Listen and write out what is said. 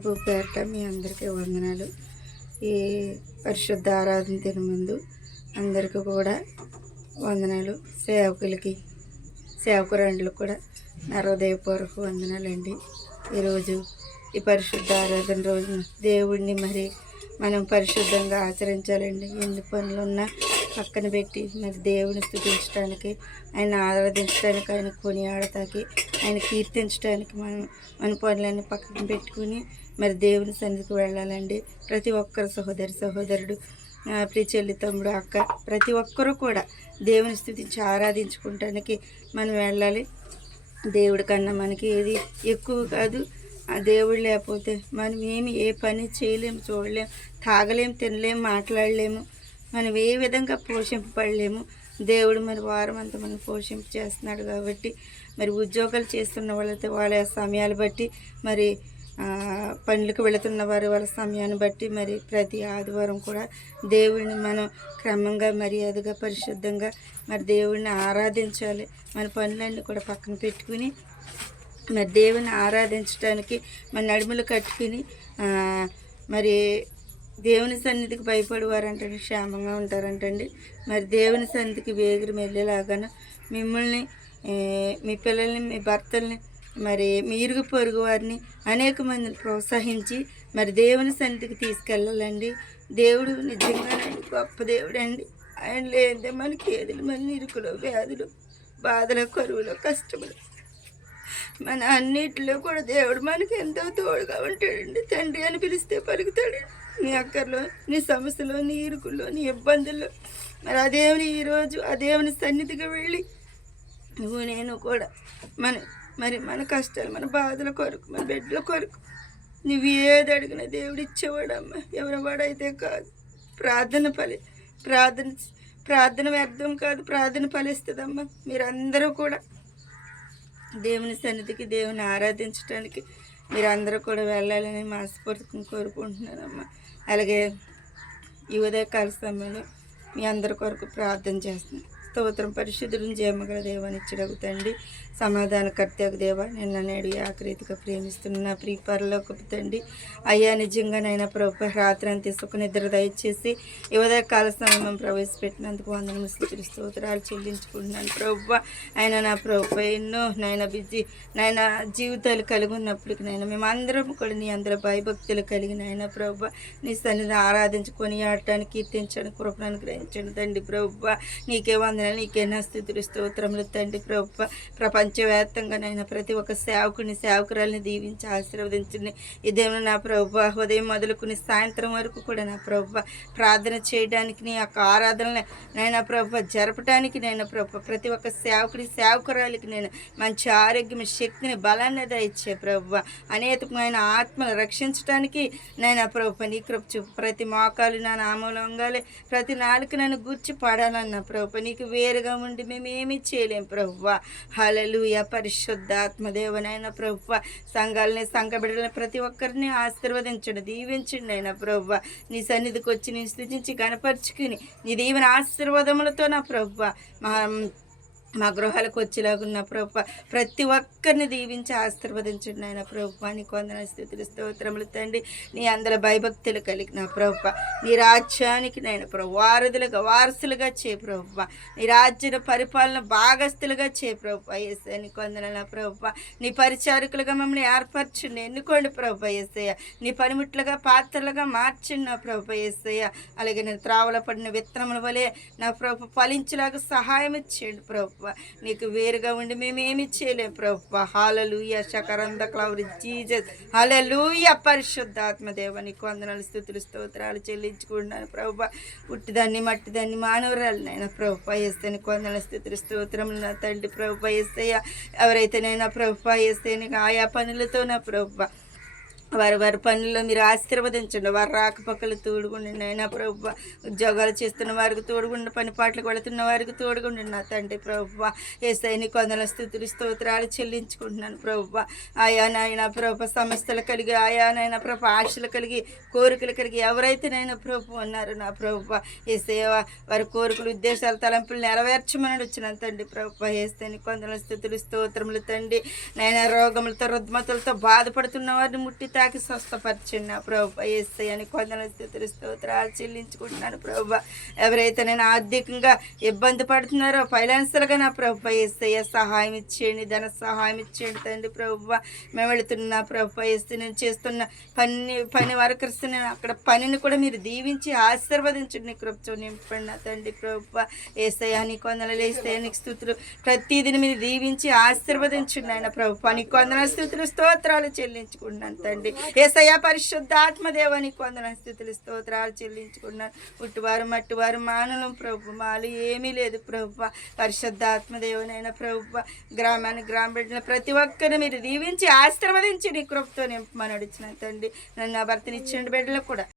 ప్రభు పేరట మీ అందరికీ వందనాలు. ఈ పరిశుద్ధ ఆరాధన తిన ముందు అందరికీ కూడా వందనాలు. సేవకురాండ్లకు కూడా నా హృదయపూర్వక వందనాలండి. ఈరోజు ఈ పరిశుద్ధ ఆరాధన రోజున దేవుడిని మరి మనం పరిశుద్ధంగా ఆచరించాలండి. ఎన్ని పనులున్నా పక్కన పెట్టి మరి దేవుని స్తుతించడానికి, ఆయన ఆరాధించడానికి, ఆయన కొనియాడటానికి, ఆయన కీర్తించడానికి మన పనులన్నీ పక్కన పెట్టుకుని మరి దేవుని సన్నిధికి వెళ్ళాలండి. ప్రతి ఒక్కరు సహోదరుడు, ప్రియ చెల్లి, తమ్ముడు, అక్క, ప్రతి ఒక్కరూ కూడా దేవుని స్తుతించి ఆరాధించుకుంటానికి మనం వెళ్ళాలి. దేవుడి కన్నా మనకి ఏది ఎక్కువ కాదు. ఆ దేవుడు లేకపోతే మనం ఏ పని చేయలేము, చూడలేము, తాగలేము, తినలేము, మాట్లాడలేము, మనం ఏ విధంగా పోషింపబడలేము. దేవుడు మరి వారం అంతా మనం పోషింప చేస్తున్నాడు కాబట్టి మరి ఉద్యోగాలు చేస్తున్న వాళ్ళతో వాళ్ళ సమయాలు బట్టి, మరి పనులకు వెళుతున్న వారు వాళ్ళ సమయాన్ని బట్టి మరి ప్రతి ఆదివారం కూడా దేవుడిని మనం క్రమంగా మర్యాదగా పరిశుద్ధంగా మరి దేవుడిని ఆరాధించాలి. మన పనులన్నీ కూడా పక్కన పెట్టుకుని మరి దేవుని ఆరాధించడానికి మన నడుములు కట్టుకుని మరి దేవుని సన్నిధికి భయపడేవారంటండి క్షేమంగా ఉంటారంటండి. మరి దేవుని సన్నిధికి వేగిరి వెళ్ళేలాగాను మిమ్మల్ని, మీ పిల్లల్ని, మీ భర్తల్ని, మరి మీ ఇరుగు పొరుగు వారిని అనేక మందిని ప్రోత్సహించి మరి దేవుని సన్నిధికి తీసుకెళ్ళాలండి. దేవుడు నిజంగానండి గొప్ప దేవుడు అండి. ఆయన లేదే మనకి ఏదులు, మన ఇరుకులు, వ్యాధులు, బాధలు, కరువులు, కష్టములు, మన అన్నిటిలో కూడా దేవుడు మనకి ఎంతో తోడుగా ఉంటాడండి. తండ్రి అని పిలిస్తే పలుకుతాడు. నీ అక్కర్లో, నీ సమస్యలో, నీ ఇరుకుల్లో, నీ ఇబ్బందుల్లో మరి ఆ దేవుని ఈరోజు ఆ దేవుని సన్నిధికి వెళ్ళి నువ్వు నేను కూడా మన కష్టాలు, మన బాధల కొరకు, మన బిడ్డల కొరకు నువ్వు ఏది అడిగినా దేవుడు ఇచ్చేవాడమ్మా. ఎవరి వాడైతే కాదు. ప్రార్థన వ్యర్థం కాదు, ప్రార్థన ఫలిస్తుందమ్మా. మీరందరూ కూడా దేవుని సన్నిధికి, దేవుని ఆరాధించడానికి మీరందరూ కూడా వెళ్ళాలని మనస్ఫూర్తిగా కోరుకుంటున్నానమ్మా. అలాగే ఈ ఉదయకాల సమయంలో మీ అందరి కొరకు ప్రార్థన చేస్తున్నాను. స్తోత్రం. పరిశుద్ధులను జయమగల దేవానిచ్చుడగు తండ్రి, సమాధానకర్తకు దేవ, నిన్న నేడు ఆకరీతిగా ప్రేమిస్తున్న నా ప్రియ పరలోకపు తండ్రి, అయ్యా నిజంగానైనా ప్రభు రాత్రి అంతే సుఖ నిద్ర దయచేసి ఈ ఉదయకాల సమయం ప్రవేశపెట్టినందుకు వందనములు, స్తుతులు, స్తోత్రాలు చెల్లించుకుంటున్నాను ప్రభు. అయినా నా ప్రభు ఎన్నో నాయన జీవితాలు కలిగి ఉన్నప్పటికి నైనా మేమందరం కూడా నీ అందరూ భయభక్తులు కలిగిన అయినా ప్రభు నీ సన్నిధి ఆరాధించుకొని ఆడటానికి, కీర్తించడానికి కృపను అనుగ్రహించండి తండ్రి ప్రభు. నీకే వందనాలు, నీకే నా స్తుతులు, స్తోత్రములు తండ్రి ప్రభు. ప్రపంచవ్యాప్తంగానైనా ప్రతి ఒక్క సేవకుని, సేవకురాలని దీవించి ఆశీర్వదించండి. ఇదేమో నా ప్రభు ఉదయం మొదలుకుని సాయంత్రం వరకు కూడా నా ప్రభు ప్రార్థన చేయడానికి, నీ యొక్క ఆరాధనలు నైనా ప్రభు జరపడానికి నైనా ప్రభు ప్రతి ఒక్క సేవకుడి, సేవకురాలికి నేను మంచి ఆరోగ్యం, శక్తిని, బలాన్ని దయచే ప్రభు. అనేకమైన ఆత్మలు రక్షించడానికి నైనా ప్రభు నీ కృప చూపు. ప్రతి మోకాలు నా నామూలంగాలే, ప్రతి నాలుగు నన్ను గూర్చి పాడాలన్న ప్రభు. నీకు వేరుగా ఉండి మేమేమీ చేయలేం ప్రభు. హల్లెలూయా. పరిశుద్ధాత్మదేవనైనా ప్రభు సంఘాలని, సంఘ బిడ్డలని ప్రతి ఒక్కరిని ఆశీర్వదించండి, దీవించండి అయినా ప్రభు. నీ సన్నిధికి వచ్చి నీ స్తుతించి కనపరుచుకుని నీ దీవెన ఆశీర్వాదములతో నా ప్రభు మా గృహాలకు వచ్చేలాగున్న ప్రభు ప్రతి ఒక్కరిని దీవించి ఆశీర్వదించండి ఆయన ప్రభు. నీ కొందన స్థితులు, స్తోత్రములు తండ్రి. నీ అందరి భయభక్తులు కలిగిన ప్రభు నీ రాజ్యానికి నేను ప్రభు వారసులుగా చే ప్రభు. నీ రాజ్య పరిపాలన భాగస్థులుగా చే ప్రభు. ఏసయ్య నీ కొందన ప్రభు. నీ పరిచారకులుగా మమ్మల్ని ఏర్పరచండి, ఎన్నుకోండి ప్రభు. ఏసయ్య నీ పనిముట్లుగా, పాత్రలుగా మార్చండి నా ప్రభు. ఏసయ్య అలాగే నేను త్రావల పడిన విత్తనముల వలె నా ప్రభు ఫలించేలాగా సహాయం ఇచ్చేయండి ప్రభు. నీకు వేరుగా ఉండి మేమేమి చేయలేం ప్రభు. హల్లెలూయా. శకరంద క్లౌరి జీసస్. హల్లెలూయా. పరిశుద్ధాత్మదేవ నీకు వందనాలు, స్తుతులు, స్తోత్రాలు చెల్లించుకుంటున్నాను ప్రభు. పుట్టిదాన్ని, మట్టిదాన్ని, మానవరాలనైనా ప్రభు. ఏసయ్య నీకు వందనాలు, స్తుతులు, స్తోత్రములు నా తండ్రి ప్రభు. ఏసయ్య ఎవరైతేనైనా ప్రభు ఏసయ్య నీకు ఆయా పనులతో నా ప్రభు వారి పనుల్లో మీరు ఆశీర్వదించండి. వారు రాకపోకలు తోడుగుండి అయినా ప్రభు. ఉద్యోగాలు చేస్తున్న వారికి తోడుగుండి, పని పాటలకు వెళుతున్న వారికి తోడుగుండి నా తండ్రి ప్రభు. ఏసయ్య నీకు వందనాలు, స్తుతులు, స్తోత్రాలు చెల్లించుకుంటున్నాను ప్రభు. ఆయా నాయన ప్రభు సమస్యలు కలిగి, ఆయా నాయన ప్రభు ఆశలు కలిగి, కోరికలు కలిగి ఎవరైతేనైనా ప్రభు ఉన్నారు నా ప్రభు. ఏసయ్య వారి కోరికలు, ఉద్దేశాలు, తలంపులు నెరవేర్చమని వచ్చిన తండ్రి ప్రభు. ఏసయ్య నీకు వందనాలు, స్తుతులు, స్తోత్రములు తండ్రి. నాయన రోగములతో, రుగ్మతులతో బాధపడుతున్న వారిని ముట్టి తాకి స్వస్థపరచండి నా ప్రభు. యేసయ్య నీకు వందనాలు స్తుతులు స్తోత్రాలు చెల్లించుకుంటున్నాను ప్రభు. ఎవరైతే నేను ఆర్థికంగా ఇబ్బంది పడుతున్నారో ఫైనాన్షియల్గా నా ప్రభు యేసయ్య సహాయం ఇచ్చేయండి, ధన సహాయం ఇచ్చేయండి తండ్రి ప్రభు. మేము వెళుతున్న ప్రభు యేసు నేను చేస్తున్న పని వర్కర్స్ నేను అక్కడ పనిని కూడా మీరు దీవించి ఆశీర్వదించండి. నీ కృపతో నింపండి నా తండ్రి ప్రభు. యేసయ్య నీకు వందనాలు, యేసయ్య నీకు స్తుతులు. ప్రతిదిని మీరు దీవించి ఆశీర్వదించండి ఆయన ప్రభు. నీకు వందనాలు స్తుతులు స్తోత్రాలు చెల్లించుకున్నాను తండ్రి. యేసయ్య పరిశుద్ధాత్మదేవ నీకు వందనాలు స్తుతులు స్తోత్రాలు చెల్లించుకున్నాను. పుట్టువారు మట్టివారు మానవం ప్రభు, మాలు ఏమీ లేదు ప్రభు. పరిశుద్ధాత్మదేవనైనా ప్రభు గ్రామ బిడ్డలు ప్రతి ఒక్కరిని మీరు దీవించి ఆశీర్వదించి నీ కృపతో నింపమని అడిచిన తండ్రి. నన్ను నా భర్తనిచ్చిన బిడ్డలకు కూడా